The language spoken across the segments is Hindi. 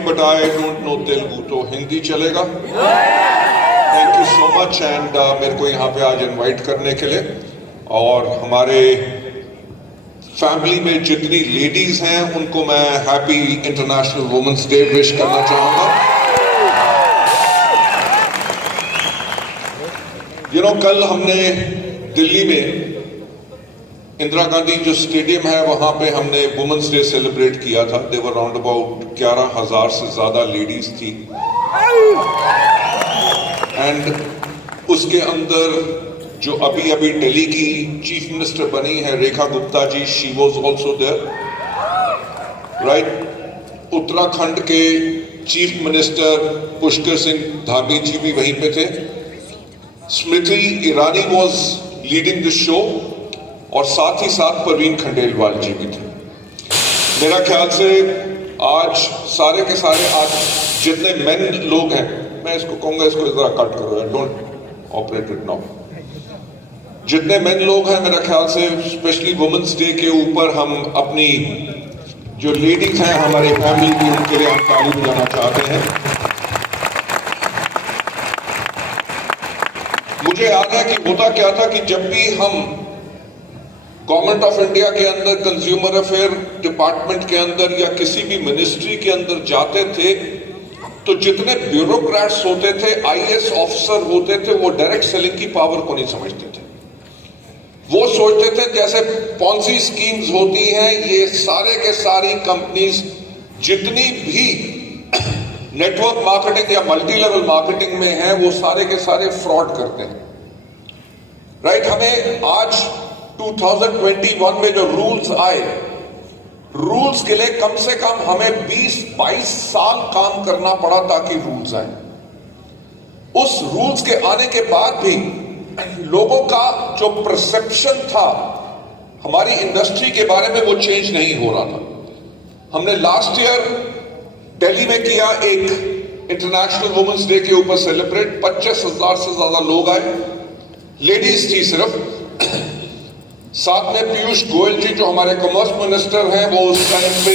But I don't know Telugu, तो हिंदी चलेगा? Thank you so much and मेरे को यहाँ पे आज इनवाइट करने के लिए और हमारे फैमिली में जितनी लेडीज हैं उनको मैं happy international women's day wish करना चाहूँगा। कल हमने दिल्ली में इंदिरा गांधी जो स्टेडियम है वहां पे हमने वुमेन्स डे सेलिब्रेट किया था। देवर राउंड अबाउट 11,000 से ज्यादा लेडीज थी एंड उसके अंदर जो अभी अभी दिल्ली की चीफ मिनिस्टर बनी है Rekha Gupta ji, she was also there, right. Uttarakhand के चीफ मिनिस्टर पुष्कर सिंह धामी जी भी वहीं पे थे। Smriti Irani was leading the show और साथ ही साथ परवीन खंडेलवाल जी भी थे। मेरा ख्याल से आज सारे के सारे आज जितने मेन लोग हैं, मैं इसको कहूंगा इसको जरा कट करो, डोंट ऑपरेट इट नाउ। जितने मेन लोग हैं मेरा ख्याल से स्पेशली वुमेन्स डे के ऊपर हम अपनी जो लेडीज हैं हमारे फैमिली की, उनके लिए हम ताली बजाना चाहते हैं। मुझे याद है कि होता क्या था कि जब भी हम गवर्नमेंट ऑफ इंडिया के अंदर कंज्यूमर अफेयर डिपार्टमेंट के अंदर या किसी भी मिनिस्ट्री के अंदर जाते थे तो जितने ब्यूरोक्रेट्स होते थे, आईएएस ऑफिसर होते थे, वो डायरेक्ट सेलिंग की पावर को नहीं समझते थे। वो सोचते थे जैसे पॉन्सी स्कीम्स होती हैं, ये सारे के सारी कंपनीज जितनी भी नेटवर्क मार्केटिंग या मल्टी लेवल मार्केटिंग में हैं वो सारे के सारे फ्रॉड करते हैं, राइट। हमें आज 2021 में जो रूल्स आए, रूल्स के लिए कम से कम हमें 20-22 साल काम करना पड़ा ताकि रूल्स आए। उस रूल्स के आने के बाद भी लोगों का जो परसेप्शन था हमारी इंडस्ट्री के बारे में वो चेंज नहीं हो रहा था। हमने लास्ट ईयर दिल्ली में किया एक इंटरनेशनल वुमेन्स डे के ऊपर सेलिब्रेट। 25,000 से ज्यादा लोग आए, लेडीज थी सिर्फ। साथ में पीयूष गोयल जी जो हमारे कॉमर्स मिनिस्टर हैं, वो उस टाइम पे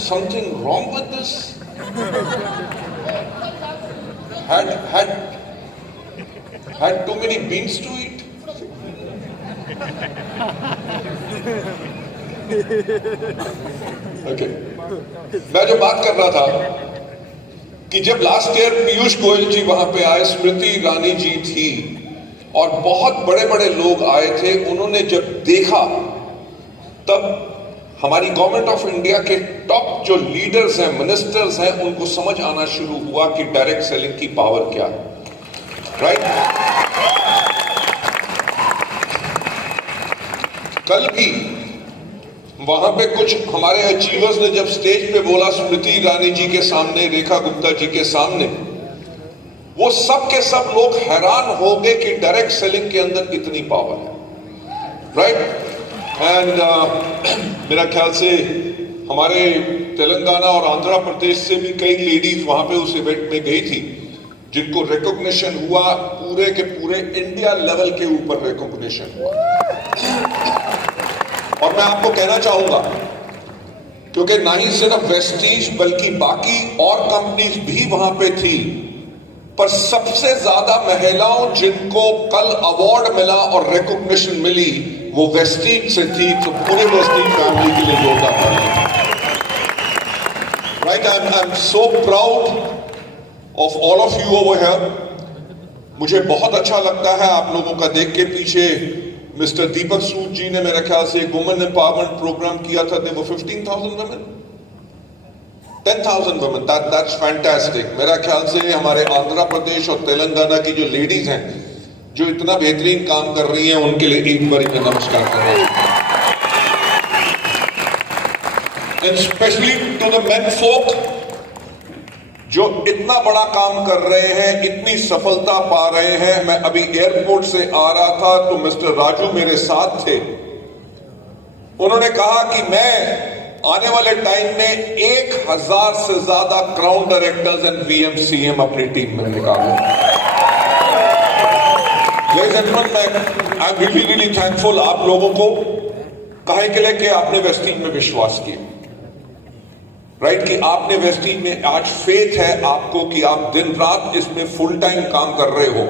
something wrong with this had too many beans to eat। Okay। मैं जो बात कर रहा था कि जब लास्ट ईयर पीयूष गोयल जी वहां पे आए, स्मृति ईरानी जी थी और बहुत बड़े बड़े लोग आए थे, उन्होंने जब देखा तब हमारी गवर्नमेंट ऑफ इंडिया के टॉप जो लीडर्स हैं, मिनिस्टर्स हैं, उनको समझ आना शुरू हुआ कि डायरेक्ट सेलिंग की पावर क्या है, राइट। कल भी वहां पे कुछ हमारे अचीवर्स ने जब स्टेज पे बोला स्मृति ईरानी जी के सामने, रेखा गुप्ता जी के सामने, वो सब के सब लोग हैरान हो गए कि डायरेक्ट सेलिंग के अंदर कितनी पावर है, राइट। एंड मेरा ख्याल से हमारे तेलंगाना और आंध्र प्रदेश से भी कई लेडीज वहां पे उस इवेंट में गई थी जिनको रिकॉग्निशन हुआ, पूरे के पूरे इंडिया लेवल के ऊपर रिकॉग्निशन हुआ। और मैं आपको कहना चाहूंगा क्योंकि ना ही सिर्फ वेस्टीज बल्कि बाकी और कंपनीज भी वहां पे थी, पर सबसे ज्यादा महिलाओं जिनको कल अवार्ड मिला और रिकॉग्निशन मिली वो वेस्टीज से थी। तो पूरे वेस्टीज फैमिली के लिए जोरदार, right. I am so proud of all of you over here. मुझे बहुत अच्छा लगता है आप लोगों का देख के। पीछे मिस्टर दीपक सूद जी ने मेरे ख्याल से एक वुमेन एम्पावरमेंट प्रोग्राम किया था। देखो 15,000 वुमेन, 10,000 वुमेन, दैट्स फैंटास्टिक। मेरा ख्याल से हमारे आंध्र प्रदेश और तेलंगाना की जो लेडीज हैं जो इतना बेहतरीन काम कर रही हैं, उनके लिए एक बार मैं नमस्कार कर रहा हूं। And specially to the men folk जो इतना बड़ा काम कर रहे हैं, इतनी सफलता पा रहे हैं। मैं अभी एयरपोर्ट से आ रहा था तो मिस्टर राजू मेरे साथ थे। उन्होंने कहा कि मैं आने वाले टाइम में 1,000 से ज्यादा क्राउन डायरेक्टर्स एंड वीएमसीएम अपनी टीम में निकालूंगा। आई एम रियली थैंकफुल आप लोगों को, काहे के लिए कि आपने वेस्टीज में विश्वास किया। राइट, कि आपने वेस्टीज में आज फेथ है आपको कि आप दिन रात इसमें फुल टाइम काम कर रहे हो।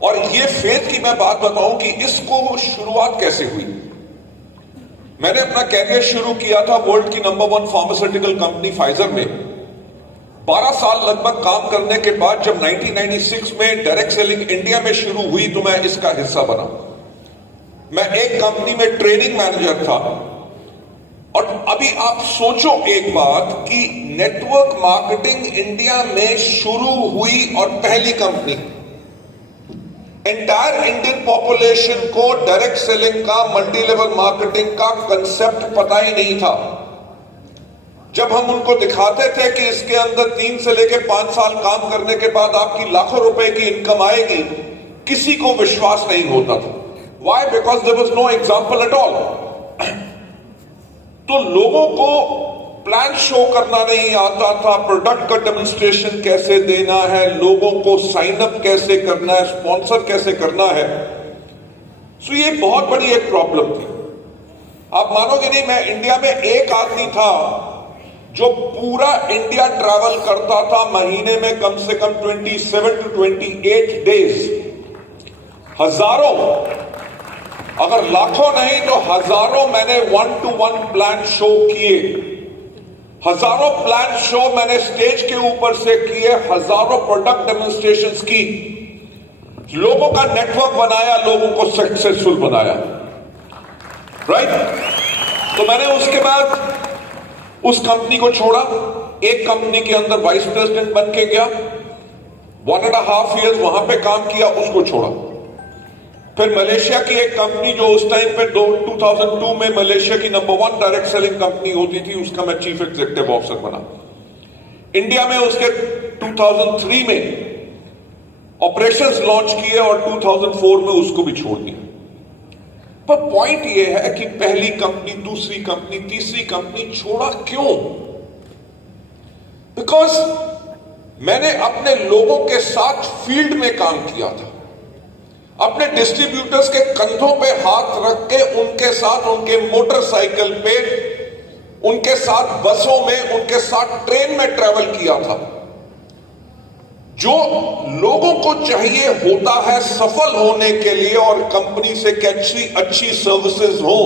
और ये फेथ की मैं बात बताऊं कि इसको शुरुआत कैसे हुई। मैंने अपना कैरियर शुरू किया था वर्ल्ड की नंबर 1 फार्मास्यूटिकल कंपनी फाइजर में। 12 साल लगभग काम करने के बाद जब 1996 में डायरेक्ट सेलिंग इंडिया में शुरू हुई तो मैं इसका हिस्सा बना। मैं एक कंपनी में ट्रेनिंग मैनेजर था। और अभी आप सोचो एक बात कि नेटवर्क मार्केटिंग इंडिया में शुरू हुई और पहली कंपनी, एंटायर इंडियन पॉपुलेशन को डायरेक्ट सेलिंग का, मल्टी लेवल मार्केटिंग का कंसेप्ट पता ही नहीं था। जब हम उनको दिखाते थे कि इसके अंदर 3 से लेकर 5 साल काम करने के बाद आपकी लाखों रुपए की इनकम आएगी, किसी को विश्वास नहीं होता था। Why? Because there was no example at all. तो लोगों को प्लान शो करना नहीं आता था, प्रोडक्ट का डेमोन्स्ट्रेशन कैसे देना है, लोगों को साइन अप कैसे करना है, स्पॉन्सर कैसे करना है। सो ये बहुत बड़ी एक प्रॉब्लम थी। आप मानोगे नहीं, मैं इंडिया में एक आदमी था जो पूरा इंडिया ट्रैवल करता था महीने में कम से कम 27 to 28 डेज। हजारों, अगर लाखों नहीं तो हजारों मैंने 1-to-1 प्लान शो किए, हजारों प्लान शो मैंने स्टेज के ऊपर से किए, हजारों प्रोडक्ट डेमोन्स्ट्रेशंस की, लोगों का नेटवर्क बनाया, लोगों को सक्सेसफुल बनाया। राइट, तो मैंने उसके बाद उस कंपनी को छोड़ा, एक कंपनी के अंदर वाइस प्रेसिडेंट बन के गया, 1.5 years वहां पे काम किया, उसको छोड़ा। फिर मलेशिया की एक कंपनी जो उस टाइम पे 2002 में मलेशिया की नंबर 1 डायरेक्ट सेलिंग कंपनी होती थी, उसका मैं चीफ एग्जीक्यूटिव ऑफिसर बना। इंडिया में उसके 2003 में ऑपरेशंस लॉन्च किए और 2004 में उसको भी छोड़ दिया। पर पॉइंट यह है कि पहली कंपनी, दूसरी कंपनी, तीसरी कंपनी छोड़ा क्यों? बिकॉज मैंने अपने लोगों के साथ फील्ड में काम किया था, अपने डिस्ट्रीब्यूटर्स के कंधों पे हाथ रख के उनके साथ, उनके मोटरसाइकिल पे, उनके साथ बसों में, उनके साथ ट्रेन में ट्रैवल किया था। जो लोगों को चाहिए होता है सफल होने के लिए और कंपनी से अच्छी सर्विसेज हो,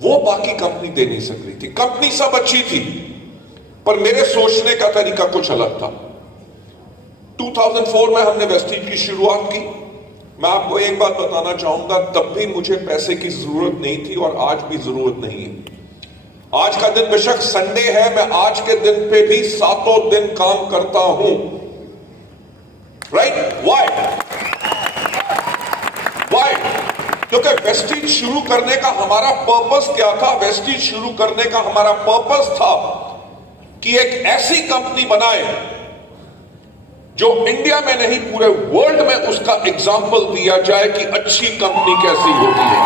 वो बाकी कंपनी दे नहीं सक रही थी। कंपनी सब अच्छी थी पर मेरे सोचने का तरीका कुछ अलग था। 2004 में हमने वेस्टीज की शुरुआत की। मैं आपको एक बात बताना चाहूंगा, तब भी मुझे पैसे की जरूरत नहीं थी और आज भी जरूरत नहीं है। आज का दिन बेशक संडे है, मैं आज के दिन पे भी 7 दिन काम करता हूं। राइट? व्हाई? क्योंकि वेस्टीज शुरू करने का हमारा पर्पस क्या था? वेस्टीज शुरू करने का हमारा पर्पस था कि एक ऐसी कंपनी बनाए जो इंडिया में नहीं पूरे वर्ल्ड में उसका एग्जाम्पल दिया जाए कि अच्छी कंपनी कैसी होती है।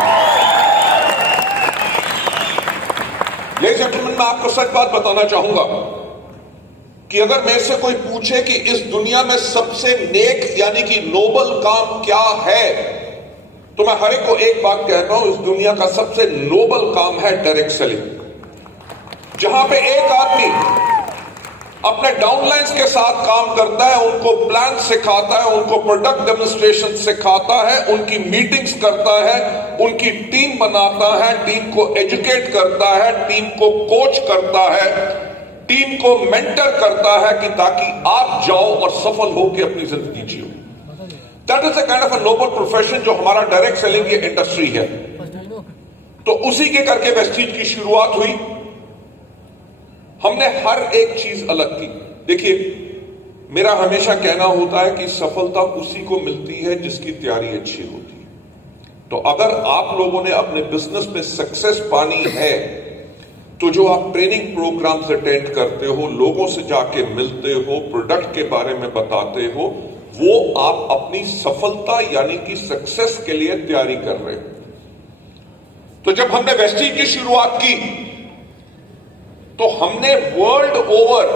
लेडीज एंड जेंटलमैन, मैं आपको सच बात बताना चाहूंगा कि अगर मेरे से कोई पूछे कि इस दुनिया में सबसे नेक यानी कि नोबल काम क्या है, तो मैं हर एक को एक बात कहता हूं, इस दुनिया का सबसे नोबल काम है डायरेक्ट सेलिंग। जहां पे एक आदमी अपने डाउनलाइंस के साथ काम करता है, उनको प्लान सिखाता है, उनको प्रोडक्ट डेमोन्स्ट्रेशन सिखाता है, उनकी मीटिंग्स करता है, उनकी टीम बनाता है, टीम को एजुकेट करता है, टीम को कोच करता है, टीम को मेंटर करता है कि ताकि आप जाओ और सफल होकर अपनी जिंदगी जियो। That is a kind of a noble profession जो हमारा डायरेक्ट सेलिंग ये इंडस्ट्री है। तो उसी के करके वेस्टीज की शुरुआत हुई। हमने हर एक चीज अलग की। देखिए, मेरा हमेशा कहना होता है कि सफलता उसी को मिलती है जिसकी तैयारी अच्छी होती है। तो अगर आप लोगों ने अपने बिजनेस में सक्सेस पानी है तो जो आप ट्रेनिंग प्रोग्राम्स अटेंड करते हो, लोगों से जाके मिलते हो, प्रोडक्ट के बारे में बताते हो, वो आप अपनी सफलता यानी कि सक्सेस के लिए तैयारी कर रहे हो। तो जब हमने वेस्टीज की शुरुआत की तो हमने वर्ल्ड ओवर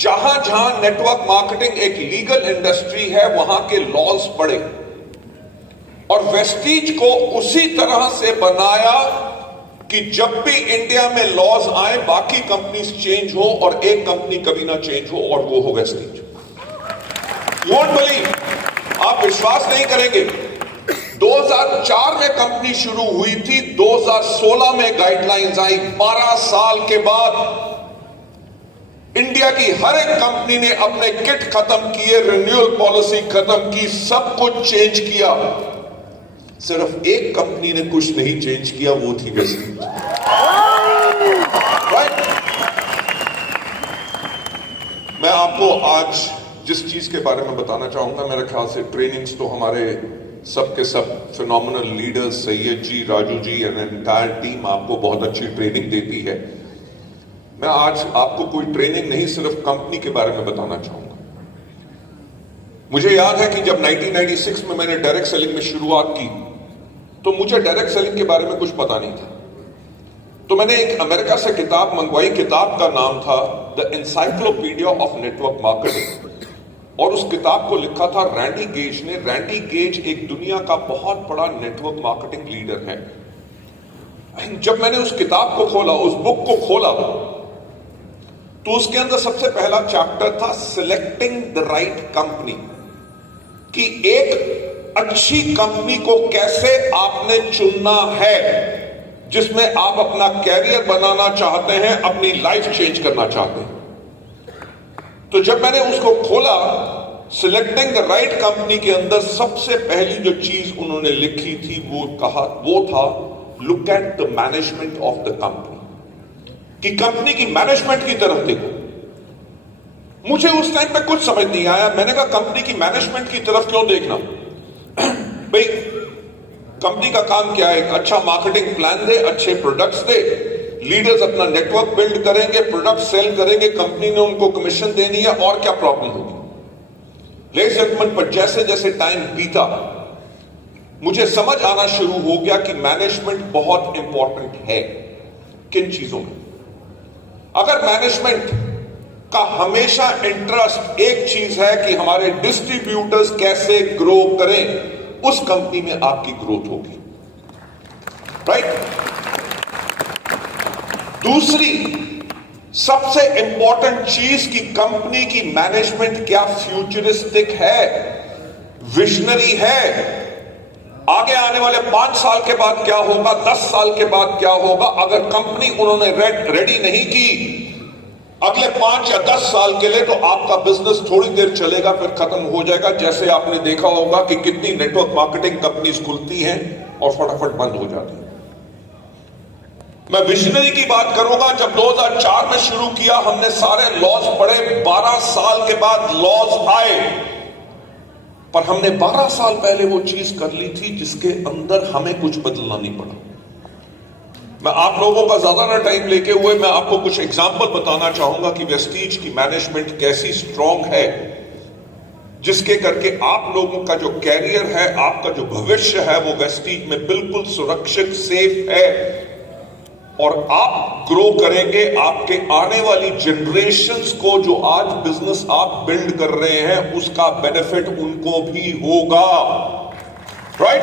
जहां जहां नेटवर्क मार्केटिंग एक लीगल इंडस्ट्री है वहां के लॉज पढ़े और वेस्टीज को उसी तरह से बनाया कि जब भी इंडिया में लॉज आए बाकी कंपनीज चेंज हो और एक कंपनी कभी ना चेंज हो, और वो हो वेस्टीज। यू वोंट बिलीव, आप विश्वास नहीं करेंगे, 2004 में कंपनी शुरू हुई थी, 2016 में गाइडलाइंस आई। 12 साल के बाद इंडिया की हर एक कंपनी ने अपने किट खत्म किए, रिन्यूअल पॉलिसी खत्म की, सब कुछ चेंज किया। सिर्फ एक कंपनी ने कुछ नहीं चेंज किया, वो थी वेस्टीज। राइट? मैं आपको आज जिस चीज के बारे में बताना चाहूंगा, मेरे ख्याल से ट्रेनिंग्स तो हमारे सबके सब phenomenal leaders, Syed ji, Raju ji and entire team आपको बहुत अच्छी ट्रेनिंग देती है। मैं आज आपको कोई ट्रेनिंग नहीं, सिर्फ कंपनी के बारे में बताना चाहूंगा। मुझे याद है कि जब 1996 में मैंने डायरेक्ट सेलिंग में शुरुआत की, तो मुझे डायरेक्ट सेलिंग के बारे में कुछ पता नहीं था। तो मैंने एक अमेरिका से किताब मंगवाई। किताब का नाम था the encyclopedia of network marketing, और उस किताब को लिखा था रैंडी गेज ने। रैंडी गेज एक दुनिया का बहुत बड़ा नेटवर्क मार्केटिंग लीडर है। जब मैंने उस किताब को खोला, उस बुक को खोला, तो उसके अंदर सबसे पहला चैप्टर था सिलेक्टिंग द राइट कंपनी, कि एक अच्छी कंपनी को कैसे आपने चुनना है जिसमें आप अपना कैरियर बनाना चाहते हैं, अपनी लाइफ चेंज करना चाहते हैं। तो जब मैंने उसको खोला, सिलेक्टिंग द राइट कंपनी के अंदर सबसे पहली जो चीज उन्होंने लिखी थी वो था look at the management of the company, कि कंपनी की मैनेजमेंट की तरफ देखो। मुझे उस टाइम पे कुछ समझ नहीं आया। मैंने कहा कंपनी की मैनेजमेंट की तरफ क्यों देखना भाई, कंपनी का काम क्या है? एक अच्छा मार्केटिंग प्लान दे, अच्छे प्रोडक्ट्स दे, लीडर्स अपना नेटवर्क बिल्ड करेंगे, प्रोडक्ट सेल करेंगे, कंपनी ने उनको कमीशन देनी है, और क्या प्रॉब्लम होगी? लेडीज एंड जेंटलमैन, पर जैसे जैसे टाइम बीता, मुझे समझ आना शुरू हो गया कि मैनेजमेंट बहुत इंपॉर्टेंट है। किन चीजों में? अगर मैनेजमेंट का हमेशा इंटरेस्ट एक चीज है कि हमारे डिस्ट्रीब्यूटर्स कैसे ग्रो करें, उस कंपनी में आपकी ग्रोथ होगी। राइट? दूसरी सबसे इंपॉर्टेंट चीज कि कंपनी की मैनेजमेंट क्या फ्यूचरिस्टिक है, विजनरी है। आगे आने वाले 5 साल के बाद क्या होगा, 10 साल के बाद क्या होगा, अगर कंपनी उन्होंने रेडी नहीं की अगले 5 या 10 साल के लिए, तो आपका बिजनेस थोड़ी देर चलेगा, फिर खत्म हो जाएगा। जैसे आपने देखा होगा कि कितनी नेटवर्क मार्केटिंग कंपनीज खुलती हैं और फटाफट बंद हो जाती हैं। मैं विजनरी की बात करूंगा। जब 2004 में शुरू किया, हमने सारे लॉज पढ़े। 12 साल के बाद लॉज आए, पर हमने 12 साल पहले वो चीज कर ली थी जिसके अंदर हमें कुछ बदलना नहीं पड़ा। मैं आप लोगों का ज्यादा ना टाइम लेके हुए मैं आपको कुछ एग्जांपल बताना चाहूंगा कि वेस्टीज की मैनेजमेंट कैसी स्ट्रांग है, जिसके करके आप लोगों का जो कैरियर है, आपका जो भविष्य है, वो वेस्टीज में बिल्कुल सुरक्षित, सेफ है, और आप ग्रो करेंगे। आपके आने वाली जनरेशन्स को जो आज बिजनेस आप बिल्ड कर रहे हैं, उसका बेनिफिट उनको भी होगा। राइट?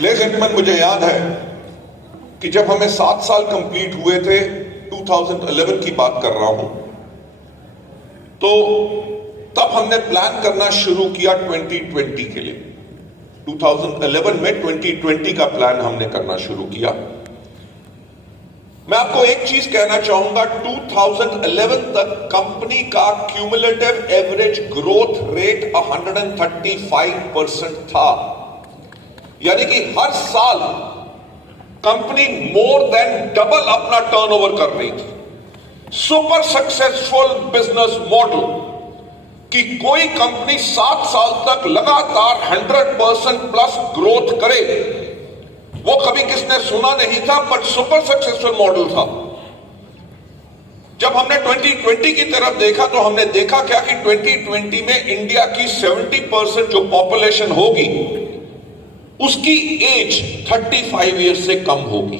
लेडीज एंड जेंटलमैन, मुझे याद है कि जब हमें 7 साल कंप्लीट हुए थे, 2011 की बात कर रहा हूं, तो तब हमने प्लान करना शुरू किया 2020 के लिए। 2011 में 2020 का प्लान हमने करना शुरू किया। मैं आपको एक चीज कहना चाहूंगा, 2011 तक कंपनी का क्यूमुलेटिव एवरेज ग्रोथ रेट 135% था, यानी कि हर साल कंपनी मोर देन डबल अपना टर्नओवर कर रही थी। सुपर सक्सेसफुल बिजनेस मॉडल कि कोई कंपनी 7 साल तक लगातार 100% प्लस ग्रोथ करे, वो कभी किसने सुना नहीं था, बट सुपर सक्सेसफुल मॉडल था। जब हमने 2020 की तरफ देखा, तो हमने देखा क्या कि 2020 में इंडिया की 70% जो पॉपुलेशन होगी, उसकी एज 35 ईयर्स से कम होगी।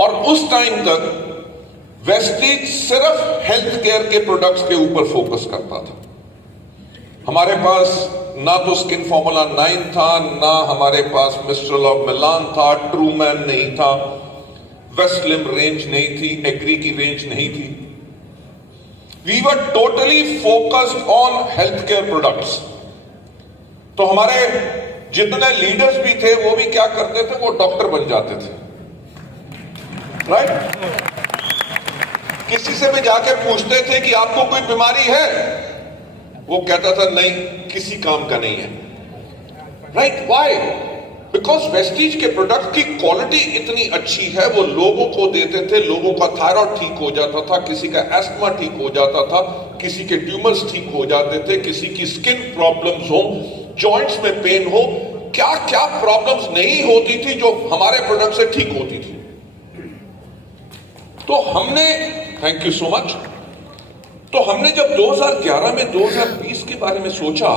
और उस टाइम तक वेस्टीज सिर्फ हेल्थ केयर के प्रोडक्ट्स के ऊपर फोकस करता था। हमारे पास ना तो स्किन फॉर्मूला 9 था, ना हमारे पास मिस्ट्रल ऑफ मिलान था, ट्रूमैन नहीं था, वेस्टलिम रेंज नहीं थी, एग्री की रेंज नहीं थी। We were totally focused on health care products. तो हमारे जितने लीडर्स भी थे वो भी क्या करते थे, वो डॉक्टर बन जाते थे, राइट? किसी से भी जाके पूछते थे कि आपको कोई बीमारी है, वो कहता था नहीं, किसी काम का नहीं है, राइट? व्हाई? बिकॉज वेस्टीज के प्रोडक्ट की क्वालिटी इतनी अच्छी है, वो लोगों को देते थे, लोगों का थायराइड ठीक हो जाता था, किसी का एस्थमा ठीक हो जाता था, किसी के ट्यूमर्स ठीक हो जाते थे, किसी की स्किन प्रॉब्लम्स हो, जॉइंट्स में पेन हो, क्या क्या प्रॉब्लम्स नहीं होती थी जो हमारे प्रोडक्ट से ठीक होती थी। तो हमने, थैंक यू सो मच, तो हमने जब 2011 में 2020 के बारे में सोचा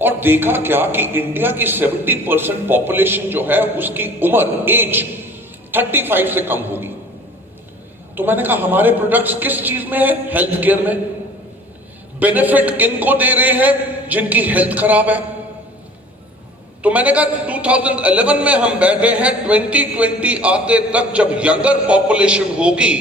और देखा क्या कि इंडिया की 70% पॉपुलेशन जो है उसकी उम्र, एज 35 से कम होगी। तो मैंने कहा हमारे प्रोडक्ट्स किस चीज में है? हेल्थ केयर में। बेनिफिट किन को दे रहे हैं? जिनकी हेल्थ खराब है। तो मैंने कहा 2011 में हम बैठे हैं, 2020 आते तक जब यंगर पॉपुलेशन होगी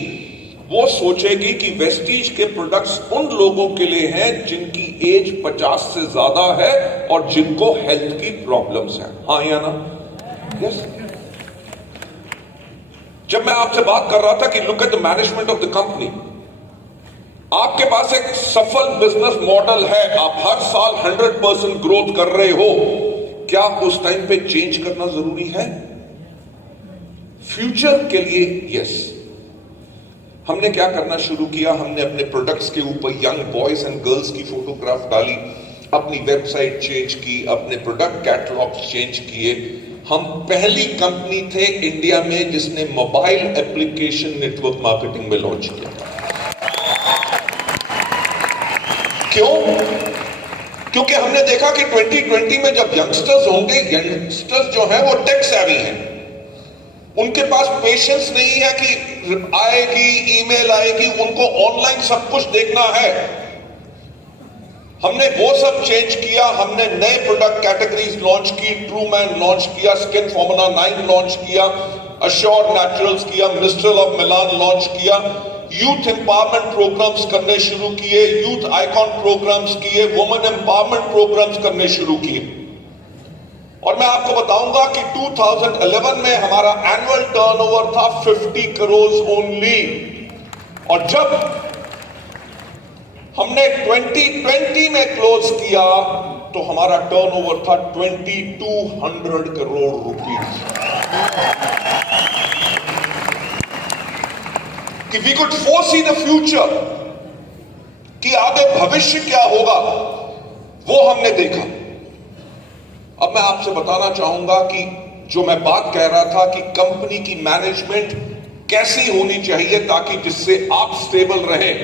वो सोचेगी कि वेस्टीज के प्रोडक्ट्स उन लोगों के लिए हैं जिनकी एज 50 से ज्यादा है और जिनको हेल्थ की प्रॉब्लम्स हैं। हाँ या ना? यस। जब मैं आपसे बात कर रहा था कि look at the management of the company, आपके पास एक सफल बिजनेस मॉडल है, आप हर साल 100% ग्रोथ कर रहे हो, क्या उस टाइम पे चेंज करना जरूरी है? फ्यूचर के लिए यस। हमने क्या करना शुरू किया, हमने अपने प्रोडक्ट्स के ऊपर यंग बॉयज एंड गर्ल्स की फोटोग्राफ डाली, अपनी वेबसाइट चेंज की, अपने प्रोडक्ट कैटलॉग चेंज किए। हम पहली कंपनी थे इंडिया में जिसने मोबाइल एप्लीकेशन नेटवर्क मार्केटिंग में लॉन्च किया। क्यों? क्योंकि हमने देखा कि 2020 में जब यंगस्टर्स होंगे, यंगस्टर्स जो हैं वो टेक सेवी हैं, उनके पास पेशेंस नहीं है कि आएगी ईमेल आएगी, उनको ऑनलाइन सब कुछ देखना है। हमने वो सब चेंज किया, हमने नए प्रोडक्ट कैटेगरीज लॉन्च की, ट्रूमैन लॉन्च किया, स्किन फॉर्मूला 9 लॉन्च किया, अश्योर नेचुरल्स किया, मिस्ट्रल ऑफ मिलान लॉन्च किया, यूथ एम्पावरमेंट प्रोग्राम्स करने शुरू किए, यूथ आइकॉन प्रोग्राम्स किए, वुमेन एम्पावरमेंट प्रोग्राम्स करने शुरू किए। और मैं आपको बताऊंगा कि 2011 में हमारा एनुअल टर्नओवर था 50 करोड़ ओनली, और जब हमने 2020 में क्लोज किया तो हमारा टर्नओवर था 2200 करोड़ रुपीस। कि we could foresee the future, कि आगे भविष्य क्या होगा, वो हमने देखा। अब मैं आपसे बताना चाहूंगा कि जो मैं बात कह रहा था कि कंपनी की मैनेजमेंट कैसी होनी चाहिए ताकि जिससे आप स्टेबल रहें।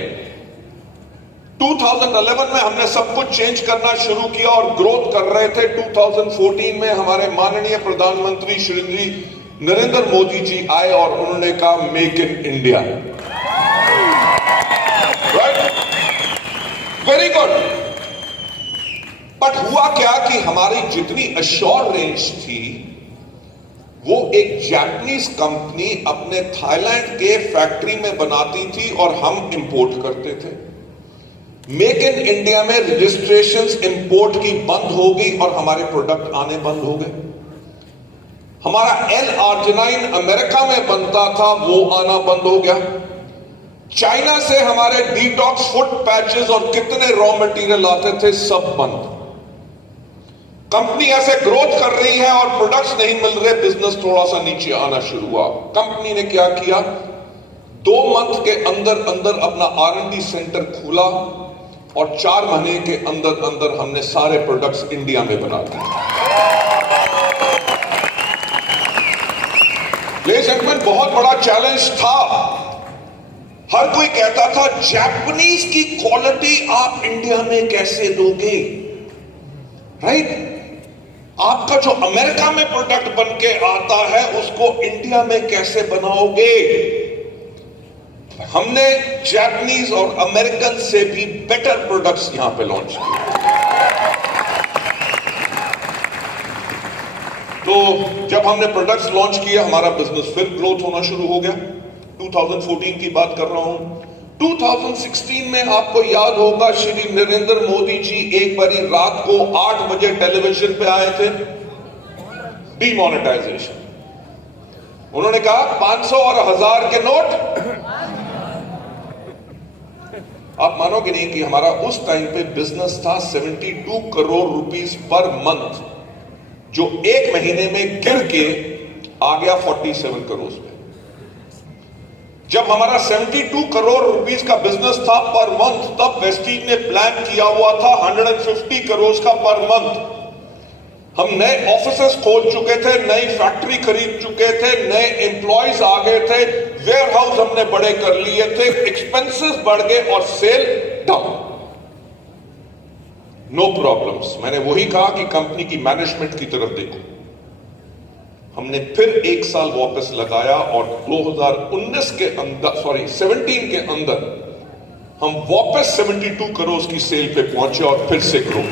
2011 में हमने सब कुछ चेंज करना शुरू किया और ग्रोथ कर रहे थे। 2014 में हमारे माननीय प्रधानमंत्री श्री नरेंद्र मोदी जी आए और उन्होंने कहा make in India, right? Very good. But हुआ क्या कि हमारी जितनी अश्योर रेंज थी वो एक जापानीज कंपनी अपने थाईलैंड के फैक्ट्री में बनाती थी और हम इंपोर्ट करते थे। मेक इन इंडिया में रजिस्ट्रेशंस इंपोर्ट की बंद हो गई और हमारे प्रोडक्ट आने बंद हो गए। हमारा L-arginine अमेरिका में बनता था, वो आना बंद हो गया। चाइना से हमारे डिटॉक्स फुट पैचेस और कितने रॉ मटेरियल आते थे, सब बंद। कंपनी ऐसे ग्रोथ कर रही है और प्रोडक्ट्स नहीं मिल रहे, बिजनेस थोड़ा सा नीचे आना शुरू हुआ। कंपनी ने क्या किया, 2 मंथ के अंदर अंदर अपना R&D सेंटर खोला और 4 महीने के अंदर अंदर हमने सारे प्रोडक्ट्स इंडिया में बना दिए। लेडीज एंड जेंटलमैन, बहुत बड़ा चैलेंज था। हर कोई कहता था जापानीज की क्वालिटी आप इंडिया में कैसे दोगे, राइट? आपका जो अमेरिका में प्रोडक्ट बन के आता है उसको इंडिया में कैसे बनाओगे? हमने जापानीज और अमेरिकन से भी बेटर प्रोडक्ट्स यहां पे लॉन्च किए। तो जब हमने प्रोडक्ट्स लॉन्च किए, हमारा बिजनेस फिर ग्रोथ होना शुरू हो गया। 2014 की बात कर रहा हूं। 2016 में आपको याद होगा, श्री नरेंद्र मोदी जी एक बारी रात को 8 बजे टेलीविजन पे आए थे। डीमोनेटाइजेशन, उन्होंने कहा 500 और 1000 के नोट। आप मानोगे नहीं कि हमारा उस टाइम पे बिजनेस था 72 करोड़ रुपीस पर मंथ, जो एक महीने में गिर के आ गया 47 करोड़ पे। जब हमारा 72 करोड़ रुपीस का बिजनेस था पर मंथ, तब वेस्टीज ने प्लान किया हुआ था 150 करोड़ का पर मंथ। हम नए ऑफिसेस खोल चुके थे, नई फैक्ट्री खरीद चुके थे, नए एम्प्लॉयज आ गए थे, वेयर हाउस हमने बड़े कर लिए थे, एक्सपेंसेस बढ़ गए और सेल डाउन। No problems. मैंने वही कहा कि कंपनी की मैनेजमेंट की तरफ देखो। हमने फिर एक साल वापस लगाया और 2019 के अंदर, 17 के अंदर हम वापस 72 करोड़ की सेल पे पहुंचे और फिर से ग्रो।